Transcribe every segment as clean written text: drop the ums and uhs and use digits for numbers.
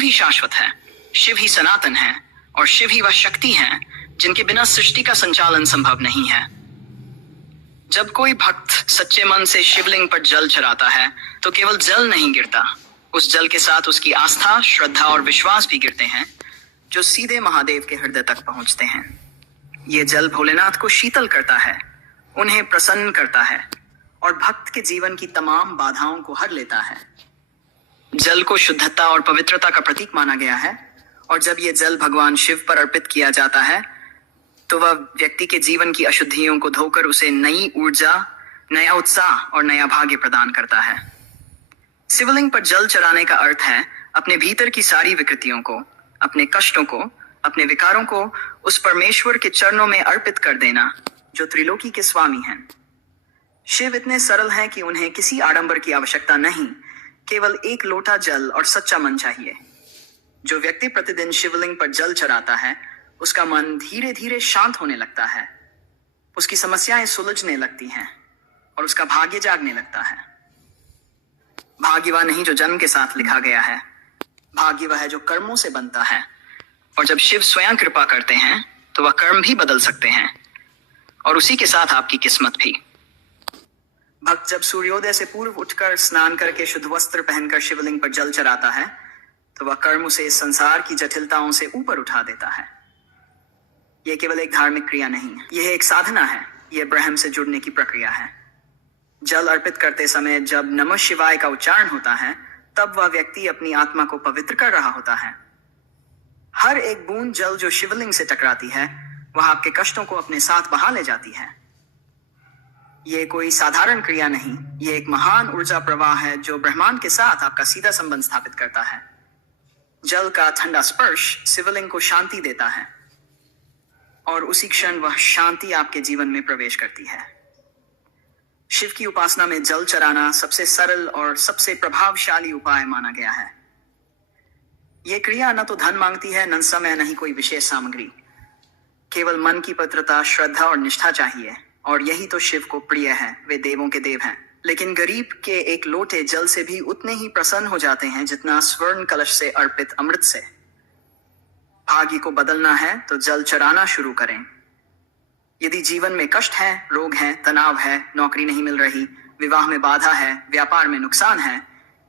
शिव ही शाश्वत है, शिव ही सनातन है और शिव ही वह शक्ति है जिनके बिना सृष्टि का संचालन संभव नहीं है। जब कोई भक्त सच्चे मन से शिवलिंग पर जल चढ़ाता है तो केवल जल नहीं गिरता, उस जल के साथ उसकी आस्था, श्रद्धा और विश्वास भी गिरते हैं जो सीधे महादेव के हृदय तक पहुंचते हैं। ये जल भोलेनाथ को शीतल करता है, उन्हें प्रसन्न करता है और भक्त के जीवन की तमाम बाधाओं को हर लेता है। जल को शुद्धता और पवित्रता का प्रतीक माना गया है और जब ये जल भगवान शिव पर अर्पित किया जाता है तो वह व्यक्ति के जीवन की अशुद्धियों को धोकर उसे नई ऊर्जा, नया उत्साह और नया भाग्य प्रदान करता है। शिवलिंग पर जल चढ़ाने का अर्थ है अपने भीतर की सारी विकृतियों को, अपने कष्टों को, अपने विकारों को उस परमेश्वर के चरणों में अर्पित कर देना जो त्रिलोकी के स्वामी हैं। शिव इतने सरल हैं कि उन्हें किसी आडंबर की आवश्यकता नहीं, केवल एक लोटा जल और सच्चा मन चाहिए। जो व्यक्ति प्रतिदिन शिवलिंग पर जल चढ़ाता है उसका मन धीरे धीरे शांत होने लगता है, उसकी समस्याएं सुलझने लगती हैं और उसका भाग्य जागने लगता है। भाग्य वह नहीं जो जन्म के साथ लिखा गया है, भाग्य वह है जो कर्मों से बनता है और जब शिव स्वयं कृपा करते हैं तो वह कर्म भी बदल सकते हैं और उसी के साथ आपकी किस्मत भी। भक्त जब सूर्योदय से पूर्व उठकर स्नान करके शुद्ध वस्त्र पहनकर शिवलिंग पर जल चढ़ाता है तो वह कर्म उसे इस संसार की जटिलताओं से ऊपर उठा देता है। यह केवल एक धार्मिक क्रिया नहीं है, यह एक साधना है, यह ब्रह्म से जुड़ने की प्रक्रिया है। जल अर्पित करते समय जब नमः शिवाय का उच्चारण होता है तब वह व्यक्ति अपनी आत्मा को पवित्र कर रहा होता है। हर एक बूंद जल जो शिवलिंग से टकराती है वह आपके कष्टों को अपने साथ बहा ले जाती है। यह कोई साधारण क्रिया नहीं, यह एक महान ऊर्जा प्रवाह है जो ब्रह्मांड के साथ आपका सीधा संबंध स्थापित करता है। जल का ठंडा स्पर्श शिवलिंग को शांति देता है और उसी क्षण वह शांति आपके जीवन में प्रवेश करती है। शिव की उपासना में जल चढ़ाना सबसे सरल और सबसे प्रभावशाली उपाय माना गया है। यह क्रिया न तो धन मांगती है, न समय, न ही कोई विशेष सामग्री। केवल मन की पवित्रता, श्रद्धा और निष्ठा चाहिए और यही तो शिव को प्रिय है। वे देवों के देव हैं, लेकिन गरीब के एक लोटे जल से भी उतने ही प्रसन्न हो जाते हैं जितना स्वर्ण कलश से अर्पित अमृत से। भाग्य को बदलना है तो जल चढ़ाना शुरू करें। यदि जीवन में कष्ट है, रोग है, तनाव है, नौकरी नहीं मिल रही, विवाह में बाधा है, व्यापार में नुकसान है,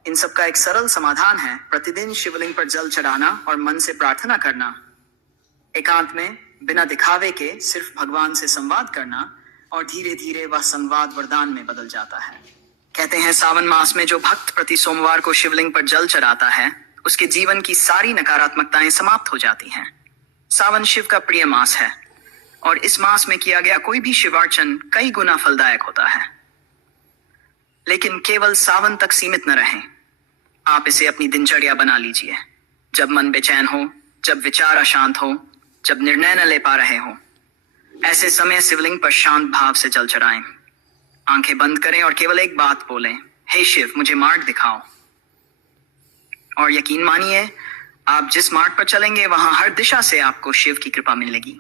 इन सब का एक सरल समाधान है प्रतिदिन शिवलिंग पर जल चढ़ाना और मन से प्रार्थना करना। एकांत में बिना दिखावे के सिर्फ भगवान से संवाद करना और धीरे धीरे वह संवाद वरदान में बदल जाता है। कहते हैं सावन मास में जो भक्त प्रति सोमवार को शिवलिंग पर जल चढ़ाता है उसके जीवन की सारी नकारात्मकताएं समाप्त हो जाती हैं। सावन शिव का प्रिय मास है और इस मास में किया गया कोई भी शिवार्चन कई गुना फलदायक होता है। लेकिन केवल सावन तक सीमित न रहें, आप इसे अपनी दिनचर्या बना लीजिए। जब मन बेचैन हो, जब विचार अशांत हो, जब निर्णय न ले पा रहे हो, ऐसे समय शिवलिंग पर शांत भाव से जल चढ़ाएं। आंखें बंद करें और केवल एक बात बोलें, हे शिव, मुझे मार्ग दिखाओ। और यकीन मानिए, आप जिस मार्ग पर चलेंगे वहां हर दिशा से आपको शिव की कृपा मिलेगी।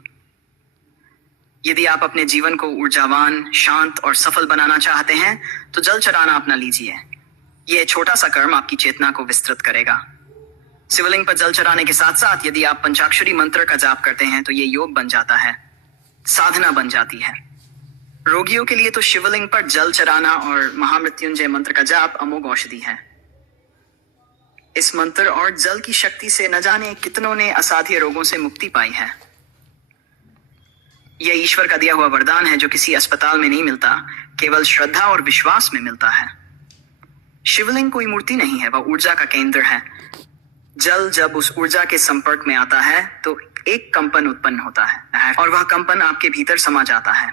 यदि आप अपने जीवन को ऊर्जावान, शांत और सफल बनाना चाहते हैं तो जल चढ़ाना अपना लीजिए। यह छोटा सा कर्म आपकी चेतना को विस्तृत करेगा। शिवलिंग पर जल चढ़ाने के साथ साथ यदि आप पंचाक्षरी मंत्र का जाप करते हैं तो ये योग बन जाता है, साधना बन जाती है। रोगियों के लिए तो शिवलिंग पर जल चढ़ाना और महामृत्युंजय मंत्र का जाप अमोघ औषधि है। इस मंत्र और जल की शक्ति से न जाने कितनों ने असाध्य रोगों से मुक्ति पाई है। यह ईश्वर का दिया हुआ वरदान है जो किसी अस्पताल में नहीं मिलता, केवल श्रद्धा और विश्वास में मिलता है। शिवलिंग कोई मूर्ति नहीं है, वह ऊर्जा का केंद्र है। जल जब उस ऊर्जा के संपर्क में आता है तो एक कंपन उत्पन्न होता है और वह कंपन आपके भीतर समा जाता है।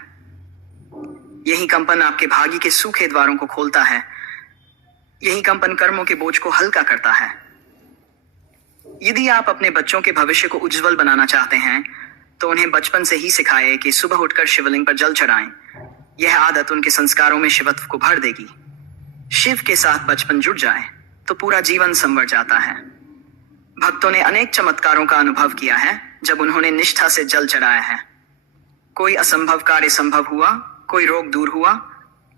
यही कंपन आपके भाग्य के सूखे द्वारों को खोलता है। यही कंपन कर्मों के बोझ को हल्का करता है। यदि आप अपने बच्चों के भविष्य को उज्जवल बनाना चाहते हैं तो उन्हें बचपन से ही सिखाएं कि सुबह उठकर शिवलिंग पर जल चढ़ाएं। यह आदत उनके संस्कारों में शिवत्व को भर देगी। शिव के साथ बचपन जुड़ जाए तो पूरा जीवन संवर जाता है। भक्तों ने अनेक चमत्कारों का अनुभव किया है जब उन्होंने निष्ठा से जल चढ़ाया है। कोई असंभव कार्य संभव हुआ, कोई रोग दूर हुआ,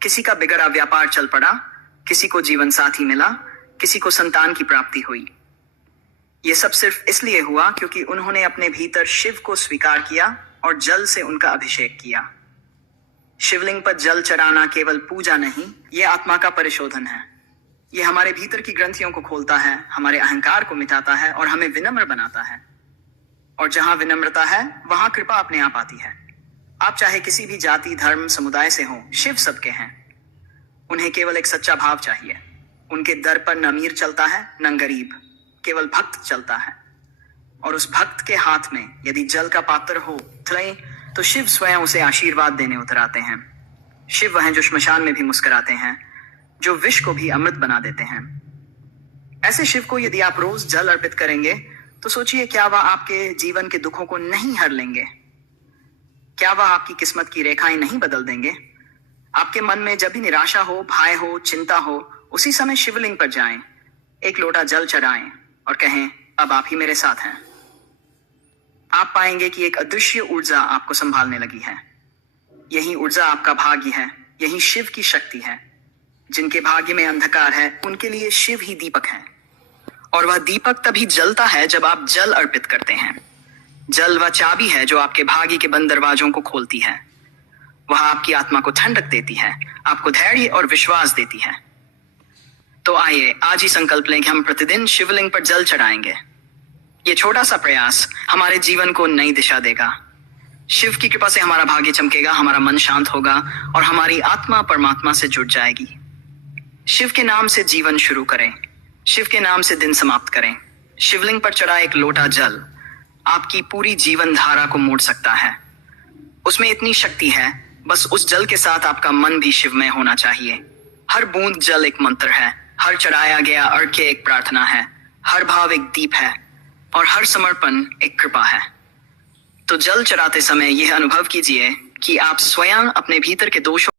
किसी का बिगड़ा व्यापार चल पड़ा, किसी को जीवन साथी मिला, किसी को संतान की प्राप्ति हुई। ये सब सिर्फ इसलिए हुआ क्योंकि उन्होंने अपने भीतर शिव को स्वीकार किया और जल से उनका अभिषेक किया। शिवलिंग पर जल चढ़ाना केवल पूजा नहीं, ये आत्मा का परिशोधन है। ये हमारे भीतर की ग्रंथियों को खोलता है, हमारे अहंकार को मिटाता है और हमें विनम्र बनाता है। और जहां विनम्रता है वहां कृपा अपने आप आती है। आप चाहे किसी भी जाति, धर्म, समुदाय से हो, शिव सबके हैं। उन्हें केवल एक सच्चा भाव चाहिए। उनके दर पर न अमीर चलता है न गरीब, केवल भक्त चलता है। और उस भक्त के हाथ में यदि जल का पात्र हो तो शिव स्वयं उसे आशीर्वाद देने उतर आते हैं। शिव वह हैं जो श्मशान में भी मुस्कुराते हैं, जो विष को भी अमृत बना देते हैं। ऐसे शिव को यदि आप रोज जल अर्पित करेंगे तो सोचिए, क्या वह आपके जीवन के दुखों को नहीं हर लेंगे? क्या वह आपकी किस्मत की रेखाएं नहीं बदल देंगे? आपके मन में जब भी निराशा हो, भय हो, चिंता हो, उसी समय शिवलिंग पर जाएं, एक लोटा जल चढ़ाएं और कहें, अब आप ही मेरे साथ हैं। आप पाएंगे कि एक अदृश्य ऊर्जा आपको संभालने लगी है। यही ऊर्जा आपका भाग्य है, यही शिव की शक्ति है। जिनके भाग्य में अंधकार है उनके लिए शिव ही दीपक है। और वह दीपक तभी जलता है जब आप जल अर्पित करते हैं। जल वह चाबी है जो आपके भाग्य के बंद दरवाजों को खोलती है। वह आपकी आत्मा को ठंडक देती है, आपको धैर्य और विश्वास देती है। तो आइए आज ही संकल्प लें कि हम प्रतिदिन शिवलिंग पर जल चढ़ाएंगे। ये छोटा सा प्रयास हमारे जीवन को नई दिशा देगा। शिव की कृपा से हमारा भाग्य चमकेगा, हमारा मन शांत होगा और हमारी आत्मा परमात्मा से जुड़ जाएगी। शिव के नाम से जीवन शुरू करें, शिव के नाम से दिन समाप्त करें। शिवलिंग पर चढ़ा एक लोटा जल आपकी पूरी जीवन धारा को मोड़ सकता है। उसमें इतनी शक्ति है, बस उस जल के साथ आपका मन भी शिवमय होना चाहिए। हर बूंद जल एक मंत्र है, हर चढ़ाया गया अर्घ्य एक प्रार्थना है, हर भाव एक दीप है और हर समर्पण एक कृपा है। तो जल चढ़ाते समय यह अनुभव कीजिए कि आप स्वयं अपने भीतर के दोषों